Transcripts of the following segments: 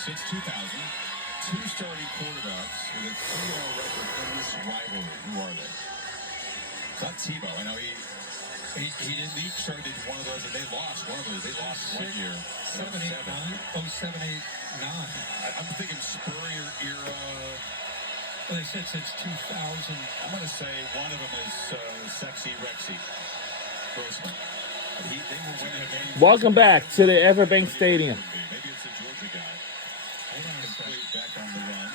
since 2000, 2 starting quarterbacks with a 3-0 record in this rivalry. Who are they? It's not Tebow. I know he didn't. He started one of those, and they lost one of those. They lost 1 year. 7, 8, 9. 07, 8, 9. I'm thinking Spurrier era. Well, they said since 2000. I'm going to say one of them is Sexy Rexy Grossman. They were winning a game. Welcome back to the Everbank Stadium. Maybe it's a Georgia guy. Hold on a second. Back on the run.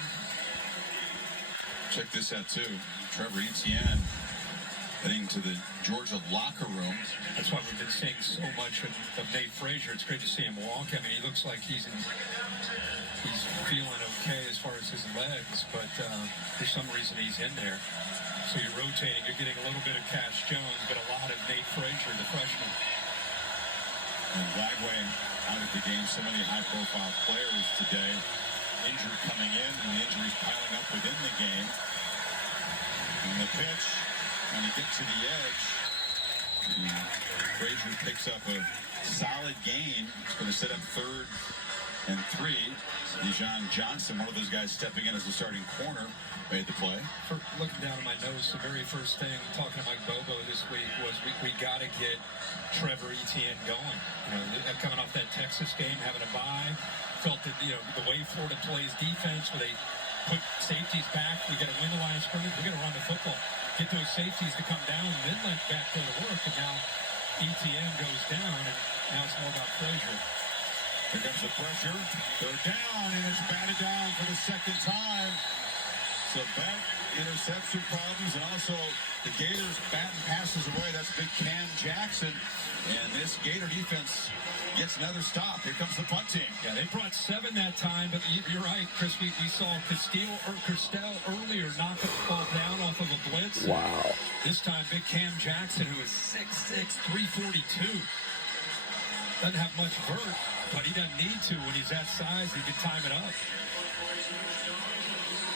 Check this out, too. Trevor Etienne heading to the Georgia locker room. That's why we've been seeing so much of Nate Frazier. It's great to see him walk. I mean, he looks like he's feeling okay as far as his legs, but for some reason he's in there. So you're rotating. You're getting a little bit of Cash Jones, but a lot of Nate Frazier, the freshman. And Lagway out of the game. So many high-profile players today. Injury coming in, and the injuries piling up within the game. And the pitch, when he gets to the edge, Frazier picks up a solid gain. He's going to set up 3rd and 3. Dijon Johnson, one of those guys stepping in as the starting corner, made the play. For looking down at my notes, the very first thing talking to Mike Bobo this week was we got to get Trevor Etienne going. You know, coming off that Texas game, having a bye, felt that the way Florida plays defense, where they put safeties back, we got to win the line of scrimmage, we got to run the football, get those safeties to come down, and then let back go to work. And now Etienne goes down, and now it's more about Frazier. Here comes the pressure. They're down, and it's batted down for the 2nd time. So back interception problems, and also the Gators batting passes away. That's big Cam Jackson. And this Gator defense gets another stop. Here comes the punt team. Yeah, they brought 7 that time, but you're right, Chris. We saw Castile earlier knock the ball down off of a blitz. Wow. This time, big Cam Jackson, who is 6'6", 342. Doesn't have much vert, but he doesn't need to. When he's that size, he can time it up.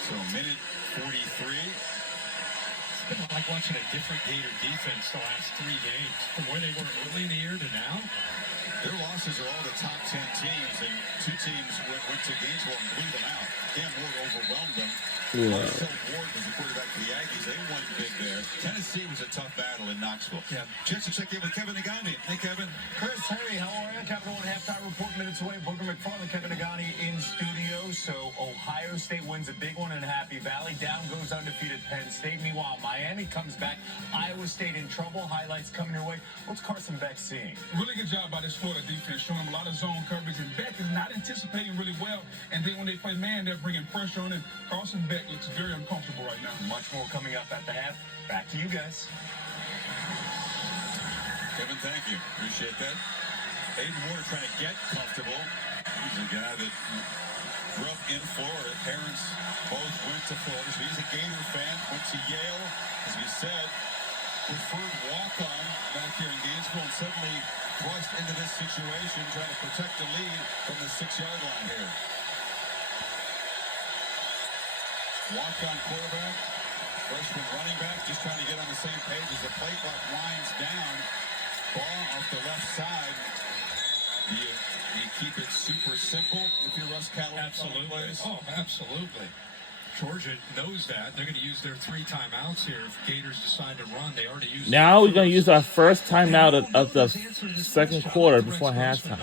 So minute 43. It's been like watching a different Gator defense the last 3 games. From where they were early in the year to now. Their losses are all the top 10 teams, and 2 teams went to Gainesville and blew them out. Cam Ward overwhelmed them. Marcel Ward was the quarterback for the Aggies. They won big there. Tennessee was a tough battle in Knoxville. Yeah. Chance to check in with Kevin Nagani. Hey, Kevin. Chris, hey, how are you? Capital One halftime report minutes away. Booker McFarland, Kevin Nagani in studio. So Ohio State wins a big one in Happy Valley. Down goes undefeated Penn State. Meanwhile, Miami comes back. Iowa State in trouble. Highlights coming your way. What's Carson Beck seeing? Really good job by this Florida defense, showing them a lot of zone coverage, and Beck is not anticipating really well. And then when they play man, they're bringing pressure on him. Carson Beck looks very uncomfortable right now. Much more coming up at the half. Back to you guys. Kevin, thank you. Appreciate that. Aiden Moore trying to get comfortable. He's a guy that grew up in Florida. Parents both went to Florida, so he's a Gator fan. Went to Yale, as we said. Preferred walk-on back here in Gainesville, and suddenly thrust into this situation, trying to protect the lead from the 6-yard line here. Walk-on quarterback, freshman running back, just trying to get on the same page as the play clock winds down. Ball off the left side. Do you keep it super simple if you're Russ Callaway? Absolutely. Oh, absolutely. Georgia knows that. They're going to use their 3 timeouts here. If Gators decide to run, they already used. Now we're going to use our first timeout of the 2nd quarter before halftime.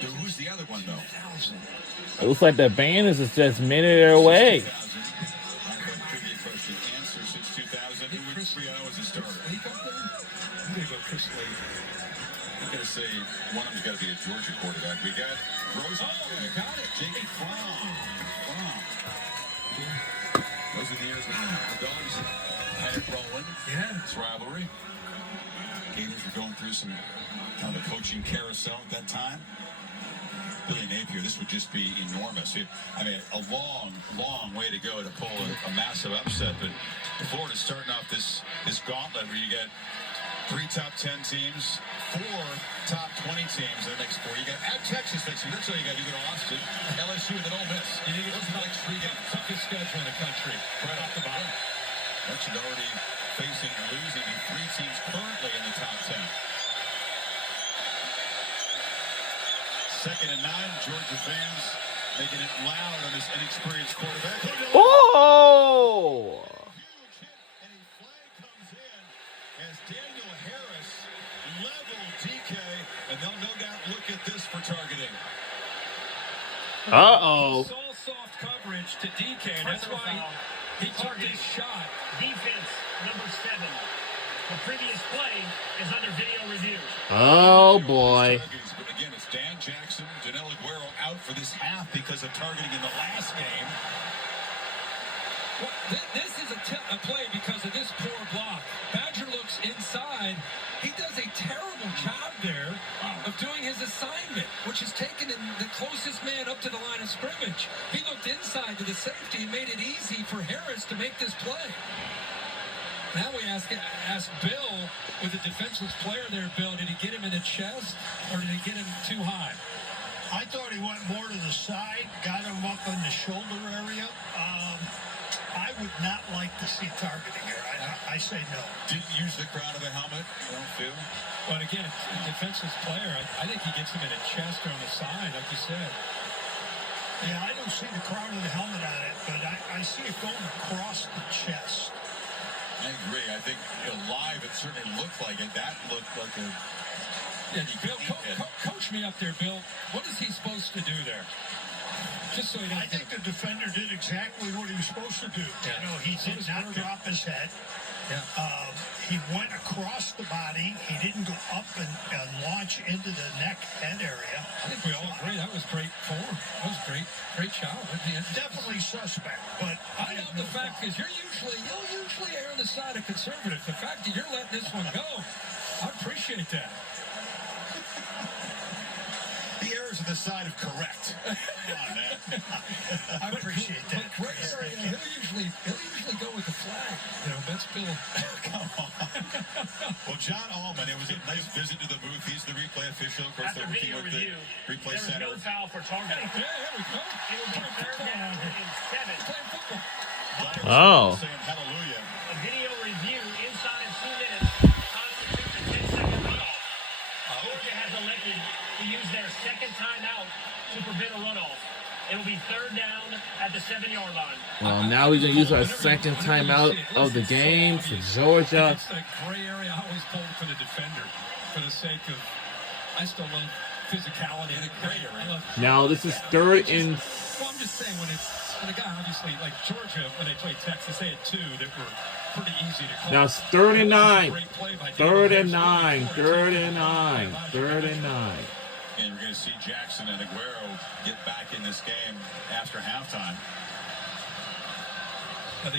Who's the other one, though? It looks like the band is just a minute away. Trivia question. Answer since 2000. Who wins 3-0 as a starter? I'm going to go Chris Lake. I'm going to say one of them's got to be a Georgia quarterback. We got Rosen. Oh, you got it. Jake Fromm. Those are the years when the Dogs had it rolling. Yeah. This rivalry. Gators were going through some kind of a coaching carousel at that time. Billy Napier, this would just be enormous. I mean, a long, long way to go to pull a massive upset. But Florida's starting off this gauntlet where you get 3 top 10 teams, 4 top 20 teams in the next 4. You got at Texas next year. That's all you got. You go to Austin, LSU, and then Ole Miss. You need those next 3 games. Toughest schedule in the country, right off the bottom. That should already facing losing to 3 teams currently in the top 10. 2nd and 9, Georgia fans making it loud on this inexperienced quarterback. Oh! Huge hit, and a flag comes in as Daniel Harris leveled DK, and they'll no doubt look at this for targeting. Uh-oh. Saw soft coverage to DK, and that's why he took his shot. Defense number 7. The previous play is under video review. Oh, boy. But again, it's Dan Jackson, Janelle Aguero out for this half because of targeting in the last game. Well, this is a play because of this poor block. Badger looks inside. He does a terrible job there of doing his assignment, which is taking the closest man up to the line of scrimmage. He looked inside to the safety and made it easy for Harris to make this play. Now we ask Bill, with the defenseless player there, Bill, did he get him in the chest or did he get him too high? I thought he went more to the side, got him up in the shoulder area. I would not like to see targeting here. I say no. Didn't use the crown of the helmet, I don't feel. But again, a defenseless player, I think he gets him in the chest or on the side, like you said. Yeah, I don't see the crown of the helmet on it, but I see it going across the chest. I agree. I think live it certainly looked like it. That looked like a... Yeah, Bill, coach me up there, Bill. What is he supposed to do there? Just so he I doesn't... think the defender did exactly what he was supposed to do. Yeah. You know, he did not drop his head. Yeah. He went across the body. He didn't go up and launch into the neck-head area. I think we all agree that was great form. That was great job. Definitely suspect, but I love the fact because you'll usually err on the side of conservative. The fact that you're letting this one go, I appreciate that. The errors on the side of correct. Come on, man. I appreciate that. But gray area, he'll usually go with the flag. You know, that's Bill. Come on. Well, John Allman, it was a nice visit to the booth. He's the replay official. Of course, After they're working video with review, the replay there was center. no foul for targeting. Yeah, there we go. It will be third down and 7. Playing football. Oh. Saying hallelujah. A video review inside of 2 minutes constitutes a 10-second runoff. Georgia has elected to use their second timeout to prevent a runoff. It will be third down at the 7-yard line. Well, now we're going to use our second timeout of the game for Georgia. It's that gray area I always pulled for the defender for the sake of, I still love physicality in the gray area. Now this is third and... Well, I'm just saying when the guy obviously, like Georgia, when they played Texas, they had 2 that were pretty easy to call. Now it's third and 9. Great play by Third Daniel and Harris. 9. Third and 9. Third and 9. And we're going to see Jackson and Aguero get back in this game after halftime.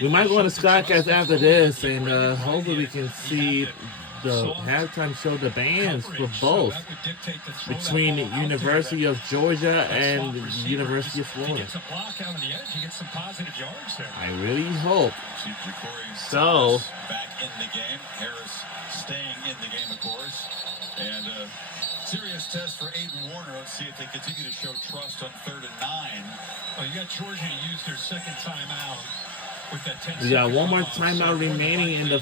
We might go on a Skycast after this, and hopefully we can see the halftime show, the bands for both, between the University of Georgia and the University of Florida. He gets a block out on the edge. He gets some positive yards there. I really hope. See Ja'Cory So- Silas back in the game. Harris staying in the game, of course. And serious test for Aiden Warner. Let's see if they continue to show trust on 3rd and 9. Well, you got Georgia to use their second timeout with that 10. We got one more timeout remaining in the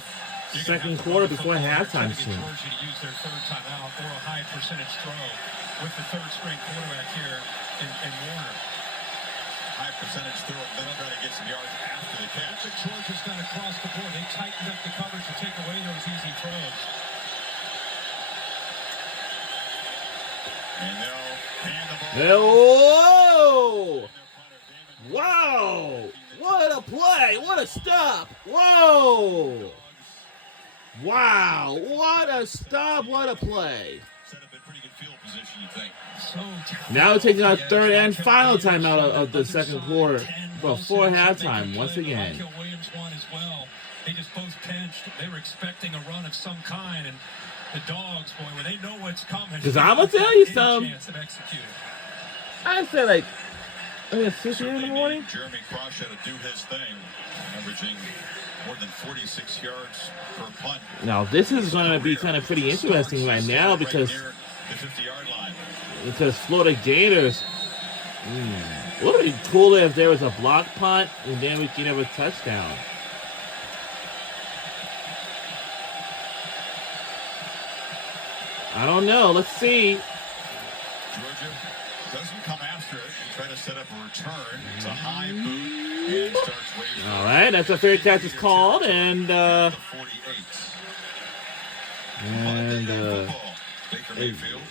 second quarter before halftime soon. Georgia to use their third timeout or a high percentage throw with the third string quarterback here in Warner. High percentage throw, then try to get some yards after the catch. That's what Georgia's done across the board. They tightened up the coverage to take away those easy throws. And they'll hand the ball. Whoa! Wow! What a play! What a stop! Whoa! Wow! What a stop! What a play! Set up in pretty good field position, you think. Now we're taking our third and final timeout of the second quarter before halftime once again. Michael Williams won as well. They just both pinched. They were expecting a run of some kind, and the Dogs, boy, when they know what's coming, 'Cause I'ma tell you any something. chance of executing. I said like 6 a.m. in the morning. Jeremy Crawshed to do his thing, averaging more than 46 yards per punt. Now this is going to be kind of pretty interesting right now because Right near the 50-yard line. Florida Gators. Would it be cool if there was a block punt and then we could have a touchdown? I don't know. Let's see. Georgia Doesn't come after it and try to set up a return. It's a high boot and starts waving. All right, that's a fair catch is called, and 48. Baker Mayfield.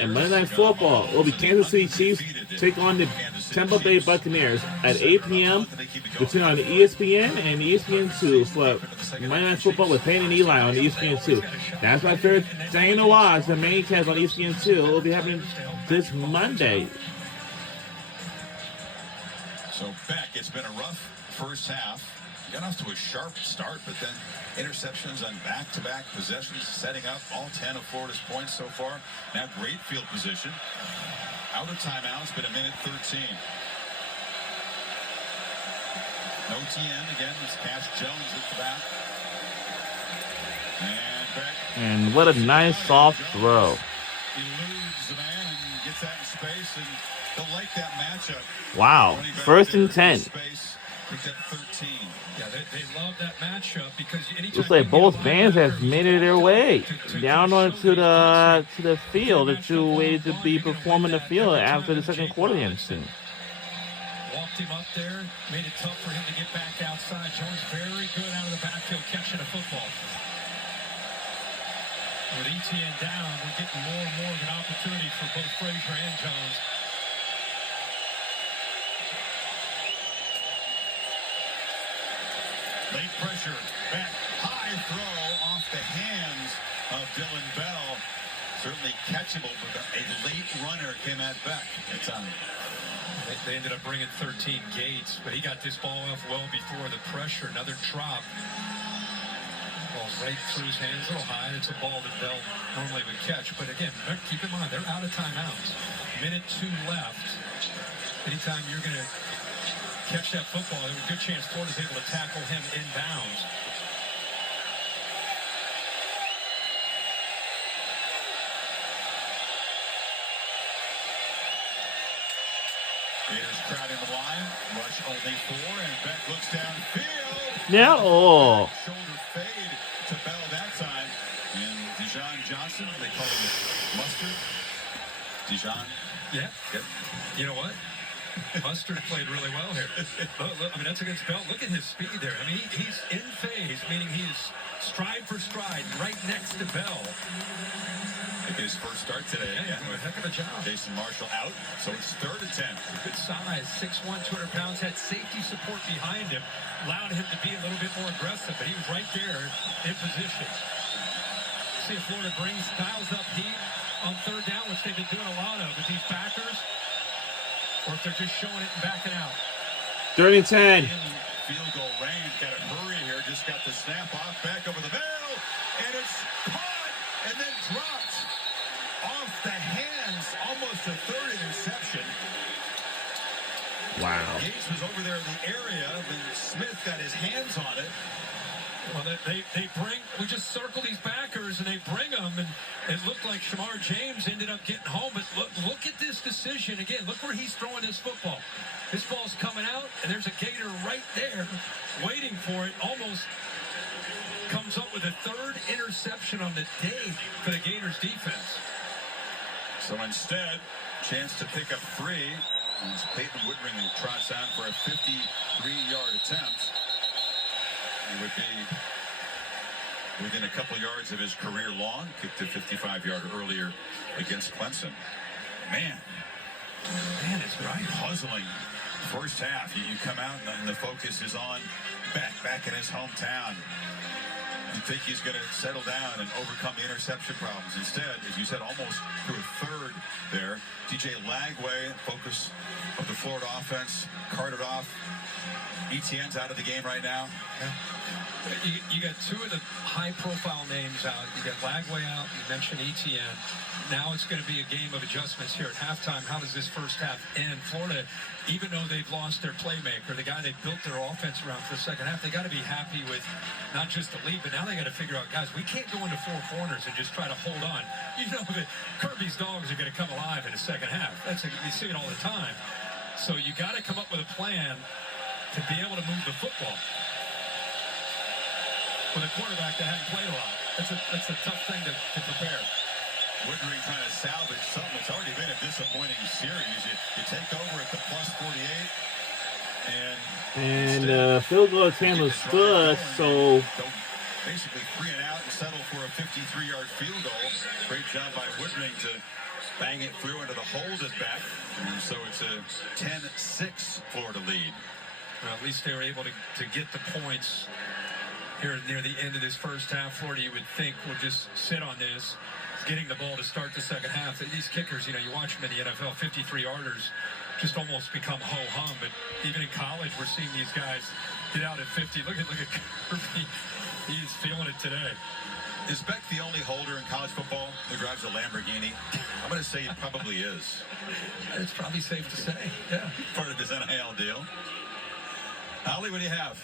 and Monday Night Football will be Kansas City Chiefs take on the Tampa Bay Buccaneers at 8 p.m. between on ESPN and ESPN2 for Monday Night Football with Payne and Eli on ESPN2. That's my favorite thing to watch. The main cast on ESPN2 will be happening this Monday. So Beck, it's been a rough first half. Got off to a sharp start, but then interceptions on back-to-back possessions, setting up all 10 of Florida's points so far. Now great field position. Out of timeout, it's been a minute 13. No TN again. It's Cash Jones at the back. And Beck. And what a nice soft throw. Eludes the man and gets that in space, and they'll like that matchup. Wow, first and 10. Space, picked up 13. Yeah, they love that matchup because anytime Looks like you both get a bands have linebacker made it their way to down onto the field. The two ways to be performing the field after the second quarter ends soon. walked him up there, made it tough for him to get back outside. Jones very good out of the backfield catching a football. With ETN down, we're getting more and more of an opportunity for both Frazier and Jones. Late pressure, back, high throw off the hands of Dylan Bell. Certainly catchable, but a late runner came at Beck. It's on. They ended up bringing 13 Gates, but he got this ball off well before the pressure. Another drop. Ball's right through his hands, a little high. It's a ball that Bell normally would catch. But again, keep in mind, they're out of timeouts. Minute 2 left. Anytime you're going to catch that football, there's a good chance Florida's able to tackle him inbounds. Gators crowding the line. Rush only 4, and Beck looks downfield. Yeah, oh. Shoulder fade to Bell that time. And Dijon Johnson, they call him Mustard. Dijon. Yeah. Yep. You know what? Mustard played really well here. Look, I mean, that's against Bell. Look at his speed there. I mean, he's in phase, meaning he is stride for stride right next to Bell. His first start today. Yeah, a heck of a job. Jason Marshall out, so it's 3rd and 10. Good size, 6'1", 200 pounds, had safety support behind him, allowed him to be a little bit more aggressive, but he was right there in position. See if Florida dials up heat on 3rd down, which they've been doing a lot of with these backers, or if they're just showing it and backing out. 3rd and 10. Field goal range, got to hurry here, just got the snap off, back over the middle, and it's caught and then dropped off the hands, almost a 3rd interception. Wow. Gates was over there in the area, then Smith got his hands on it. Well, we just circle these backers and they bring them, and it looked like Shamar James ended up getting home, but look at this decision again. Look where he's throwing this football. This ball's coming out, and there's a Gator right there waiting for it. Almost comes up with a 3rd interception on the day for the Gators defense. So instead, chance to pick up 3. And Peyton Woodring trots out for a 53-yard attempt. He would be within a couple yards of his career long. Kicked a 55-yard earlier against Clemson. Man, it's right. Puzzling first half. You come out and the focus is on back in his hometown. You think he's going to settle down and overcome the interception problems. Instead, as you said, almost through a 3rd there. DJ Lagway, focus of the Florida offense, carted off. ETN's out of the game right now. Yeah. You got 2 of the high-profile names out. You got Lagway out. You mentioned ETN. Now it's going to be a game of adjustments here at halftime. How does this first half end? Florida, even though they've lost their playmaker, the guy they built their offense around for the second half, they got to be happy with not just the lead, but now they got to figure out, guys, we can't go into 4 corners and just try to hold on. You know that Kirby's dogs are going to come alive in the second half. You see it all the time. So you got to come up with a plan to be able to move the football with a quarterback that hadn't played a lot. That's a tough thing to prepare. Woodring trying to salvage something. It's already been a disappointing And field goal attempt was good, so Basically 3 and out and settle for a 53-yard field goal. Great job by Woodring to bang it through into the hold it back. And so it's a 10-6 Florida lead. Well, at least they were able to get the points here near the end of this first half. Florida, you would think, will just sit on this, getting the ball to start the second half. These kickers, you watch them in the NFL, 53-yarders just almost become ho-hum. But even in college, we're seeing these guys get out at 50. Look at Kirby. He is feeling it today. Is Beck the only holder in college football who drives a Lamborghini? I'm going to say it probably is. It's probably safe to say. Yeah. Part of his NIL deal. Holly, what do you have?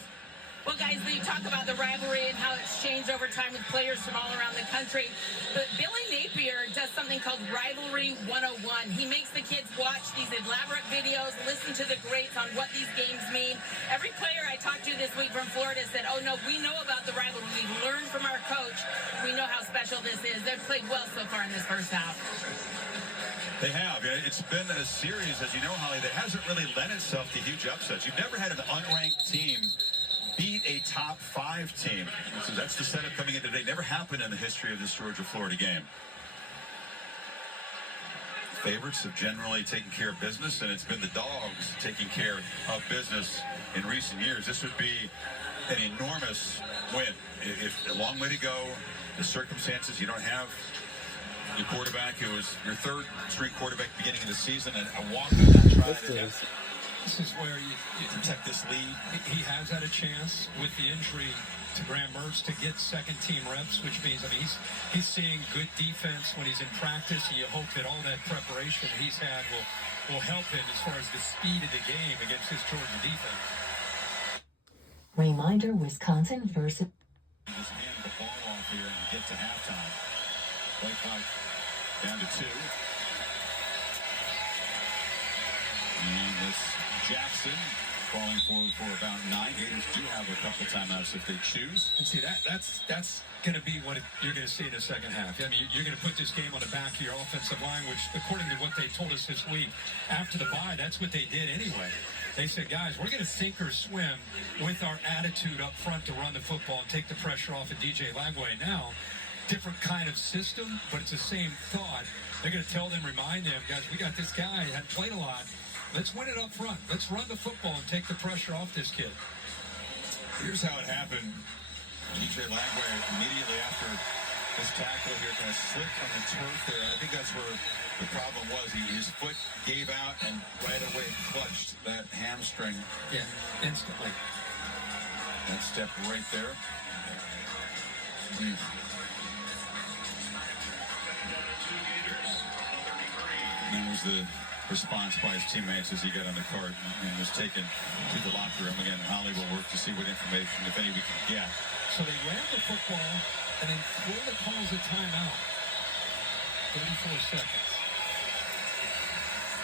Well, guys, you talk about the rivalry and how it's changed over time with players from all around the country. But Billy Napier does something called Rivalry 101. He makes the kids watch these elaborate videos, listen to the greats on what these games mean. Every player I talked to this week from Florida said, oh, no, we know about the rivalry. We've learned from our coach. We know how special this is. They've played well so far in this first half. They have. It's been a series, as you know, Holly, that hasn't really lent itself to huge upsets. You've never had an unranked team beat a top 5 team. So that's the setup coming in today. Never happened in the history of this Georgia-Florida game. Favorites have generally taken care of business, and it's been the dogs taking care of business in recent years. This would be an enormous win. If a long way to go, the circumstances, you don't have your quarterback who was your third string quarterback beginning of the season, and a walk-up try to This is where you protect this lead. He has had a chance with the injury to Graham Mertz to get second-team reps, which means, he's seeing good defense when he's in practice. You hope that all that preparation he's had will help him as far as the speed of the game against this Georgia defense. Reminder, Wisconsin versus... Just hand the ball off here and get to halftime. Play clock down to 2. And this Jackson falling forward for about 9. Gators do have a couple timeouts if they choose. And see, that's going to be what you're going to see in the second half. I mean, you're going to put this game on the back of your offensive line, which, according to what they told us this week, after the bye, that's what they did anyway. They said, guys, we're going to sink or swim with our attitude up front to run the football and take the pressure off of DJ Lagway. Now, different kind of system, but it's the same thought. They're going to tell them, remind them, guys, we got this guy, hadn't played a lot. Let's win it up front. Let's run the football and take the pressure off this kid. Here's how it happened. DJ Lagway, immediately after this tackle here, kind of slipped on the turf there. I think that's where the problem was. His foot gave out and right away clutched that hamstring. Yeah, instantly. That step right there. That was the response by his teammates as he got on the cart and was taken to the locker room. Again, Holly will work to see what information, if any, we can get. So they ran the football, and then Florida calls a timeout. 34 seconds.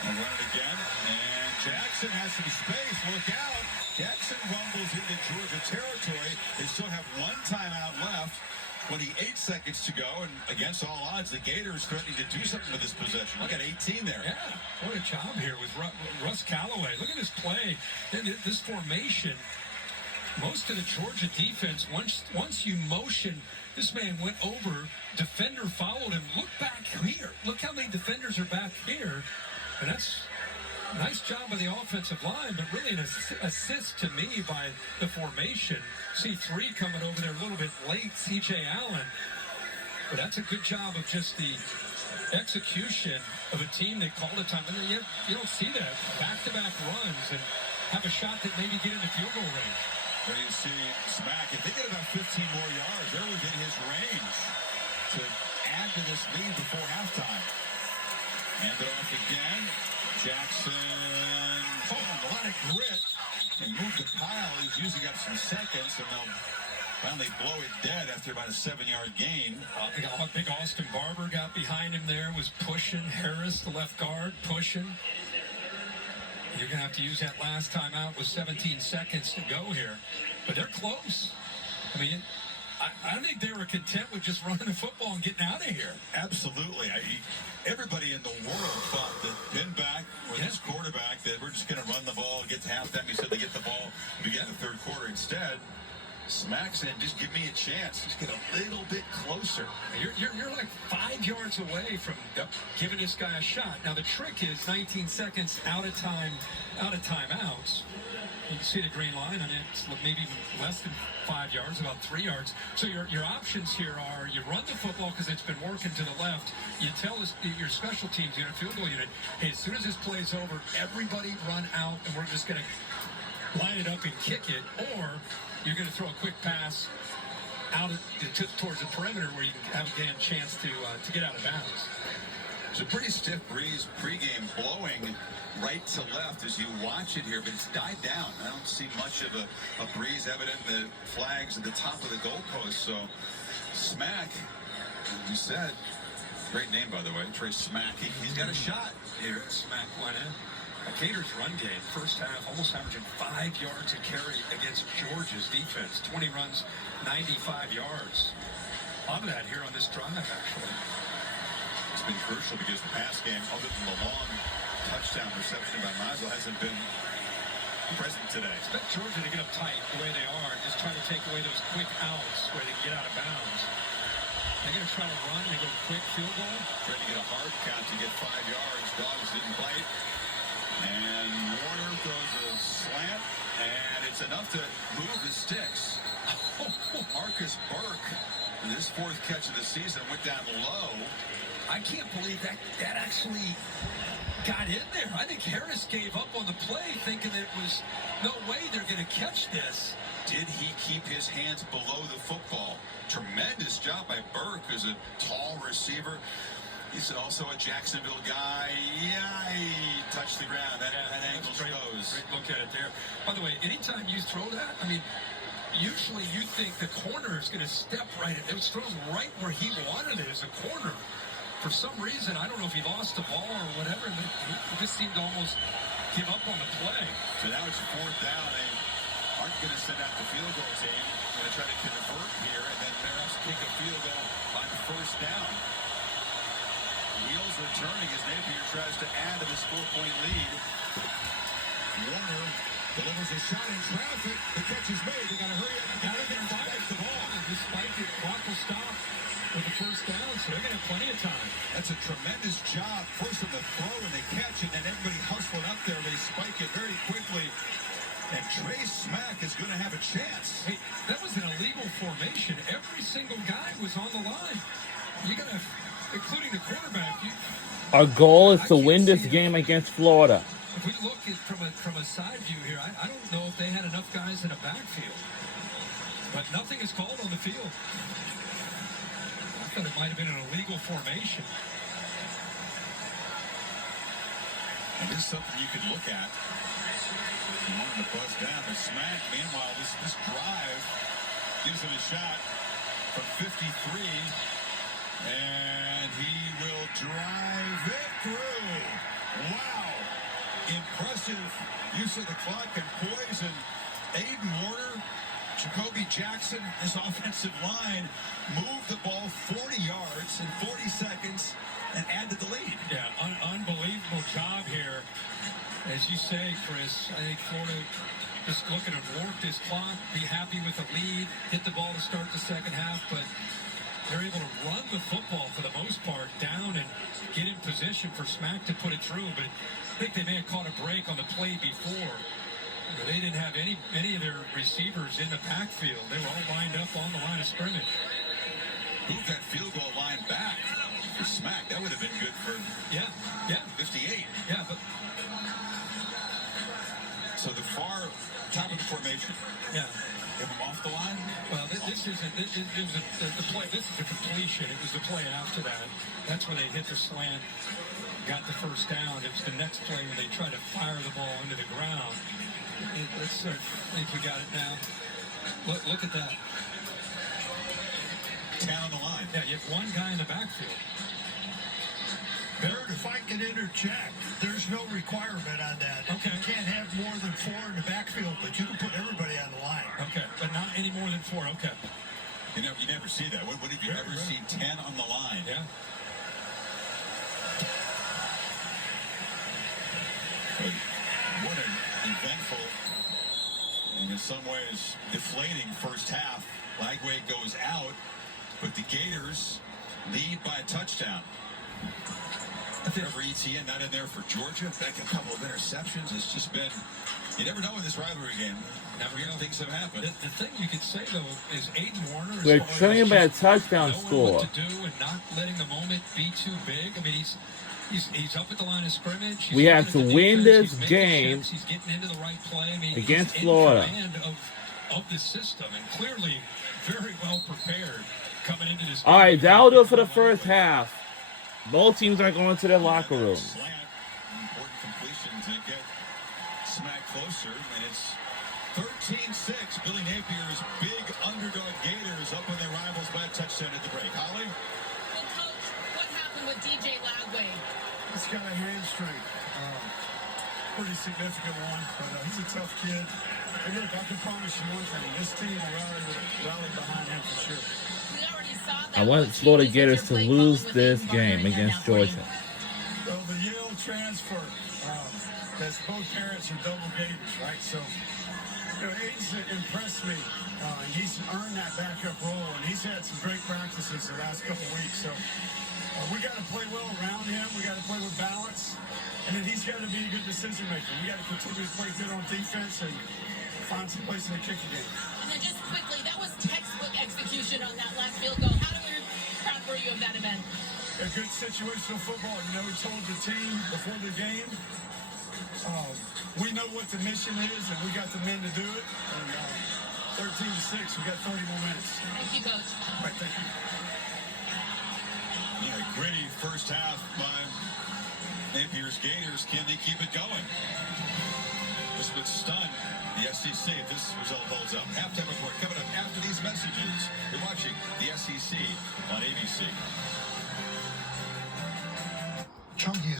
They'll run it again, and Jackson has some space. Look out. Jackson rumbles into Georgia territory. They still have 1 timeout left. 28 seconds to go, and against all odds, the Gators threatening to do something with this possession. Look at 18 there. Yeah, what a job here with Russ Callaway. Look at this play, this formation. Most of the Georgia defense, once you motion, this man went over, defender followed him. Look back here. Look how many defenders are back here. And that's a nice job by the offensive line, but really an assist to me by the formation. C3 coming over there a little bit late, C.J. Allen. But that's a good job of just the execution of a team that called a time. And you don't see that. Back-to-back runs and have a shot that maybe get into field goal range. There you see Smack. If they get about 15 more yards, they're within his range to add to this lead before halftime. Hand it off again. Jackson, a lot of grit and move the pile. He's using up some seconds, and they'll finally blow it dead after about a 7-yard gain. Big Austin Barber got behind him there, was pushing. Harris, the left guard, pushing. You're going to have to use that last time out with 17 seconds to go here. But they're close. I mean, I think they were content with just running the football and getting out of here. Absolutely. Everybody in the world thought that Pinback was his quarterback, that we're just going to run the ball, get to halftime. He said they get the ball instead, Smack said, just give me a chance. Just get a little bit closer. You're like 5 yards away from giving this guy a shot. Now the trick is 19 seconds out of timeouts. You can see the green line, and it's maybe less than 5 yards, about 3 yards. So your options here are you run the football because it's been working to the left. You tell your special teams unit, field goal unit, hey, as soon as this play's over, everybody run out, and we're just going to line it up and kick it. Or you're going to throw a quick pass out towards the perimeter where you can have a chance to get out of bounds. It's a pretty stiff breeze pregame blowing right to left as you watch it here, but it's died down. I don't see much of a breeze evident in the flags at the top of the goalpost. So Smack, as you said, great name, by the way, Trey Smack. He's got a shot here. Smack went in. Gators run game, first half, almost averaging 5 yards a carry against Georgia's defense. 20 runs, 95 yards. A lot of that here on this drive, actually. It's been crucial because the pass game, other than the long touchdown reception by Mazzel, hasn't been present today. Expect Georgia to get up tight the way they are and just try to take away those quick outs where they can get out of bounds. They're going to try to run and go quick field goal. Trying to get a hard count to get 5 yards. Dogs didn't bite. And Warner throws a slant, and it's enough to move the sticks. Marcus Burke, his 4th catch of the season, went down low. I can't believe that actually got in there. I think Harris gave up on the play thinking that it was no way they're going to catch this. Did he keep his hands below the football? Tremendous job by Burke as a tall receiver. He's also a Jacksonville guy. Yeah, he touched the ground. That angle shows. Great look at it there. By the way, anytime you throw that, I mean, usually you think the corner is going to step right. It was thrown right where he wanted it as a corner. For some reason, I don't know if he lost the ball or whatever, he just seemed to almost give up on the play. So now it's 4th down. They aren't going to send out the field goal team. They're going to try to convert here, and then perhaps kick a field goal on 1st down. Wheels are turning as Napier tries to add to this 4-point lead. Warner delivers a shot in traffic. The catch is made. They got to hurry up and Now they're going to spike the ball. And just spike it. Clock will stop with the 1st down, so they're going to have plenty of time. That's a tremendous job. First of the throw, and they catch it, and everybody hustling up there. They spike it very quickly. And Trey Smack is going to have a chance. Hey, that was an illegal formation. Every single guy was on the line. You got to, including the quarterback. Our goal is to win this game against Florida. If we look at from a side view here, I don't know if they had enough guys in a backfield. But nothing is called on the field. I thought it might have been an illegal formation. And this is something you could look at. You want him to buzz down or Smack. Meanwhile, this drive gives him a shot from 53. And he will drive it through. Wow. Impressive use of the clock and poise. And Aiden Warner, Jacoby Jackson, this offensive line moved the ball 40 yards in 40 seconds and added the lead. Yeah, unbelievable job here. As you say, Chris, I think Florida just looking to work this clock, be happy with the lead, hit the ball to start the second half, but they're able to run the football for the most part down and get in position for Smack to put it through. But I think they may have caught a break on the play before. They didn't have any of their receivers in the backfield. They were all lined up on the line of scrimmage. Move that field goal line back for Smack. That would have been good for 58. Yeah, but so the far top of the formation. Yeah. Give him off the line? Well, this isn't. It was the play. This is a completion. It was the play after that. That's where they hit the slant, got the 1st down. It was the next play when they tried to fire the ball into the ground. Let's I think we got it now. Look at that. 10 on the line. Yeah, you have one guy in the backfield. Barrett, if I can interject, there's no requirement on that. Okay. You can't have more than 4 in the backfield, but you can put everybody on the line. Okay, but not any more than 4. Okay. You never see that. What have you ever seen 10 on the line? Yeah. But what an eventful and in some ways deflating first half. Lagway goes out, but the Gators lead by a touchdown. Trevor Etienne not in there for Georgia. Back a couple of interceptions. It's just been, you never know in this rivalry game. Never know things have happened. The thing you could say, though, is Aiden Warner is We're someone trailing that's by a just touchdown knowing score. what to do and not letting the moment be too big. I mean, he's up at the line of scrimmage. He's We have looking to at the win defense, this he's making game shifts, he's getting into the right play. I mean, against he's Florida. in command of the system and clearly very well prepared coming into this game. All right, that'll do it for the first half. Both teams are going to their locker room. Slant, important completion to get smacked closer, and it's 13-6. Billy Napier's big underdog Gators up on their rivals by a touchdown at the break. Holly? Well, Coach, what happened with DJ Lagway? He's got a hamstring. Pretty significant one, but he's a tough kid. And look, I can promise you one thing. This team will rally behind him for sure. We already saw that. I want Florida Gators to lose this game against Georgia. Well, the Yale transfer, that's both parents are double Gators, right? So, Aiden's impressed me. And he's earned that backup role, and he's had some great practices the last couple weeks. So, we got to play well around him. We got to play with balance. And then he's got to be a good decision maker. We got to continue to play good on defense and find some place in the kicking game. And then just quickly, that was textbook execution on that last field goal. How proud were you of that event? A good situational football. You know, we told the team before the game, we know what the mission is, and we got the men to do it. And 13-6, we got 30 more minutes. Thank you, Coach. All right, thank you. Yeah, gritty first half by Napier's Gators. Can they keep it going? This would stun the SEC if this result holds up. Halftime report coming up after these messages. You're watching the SEC on ABC.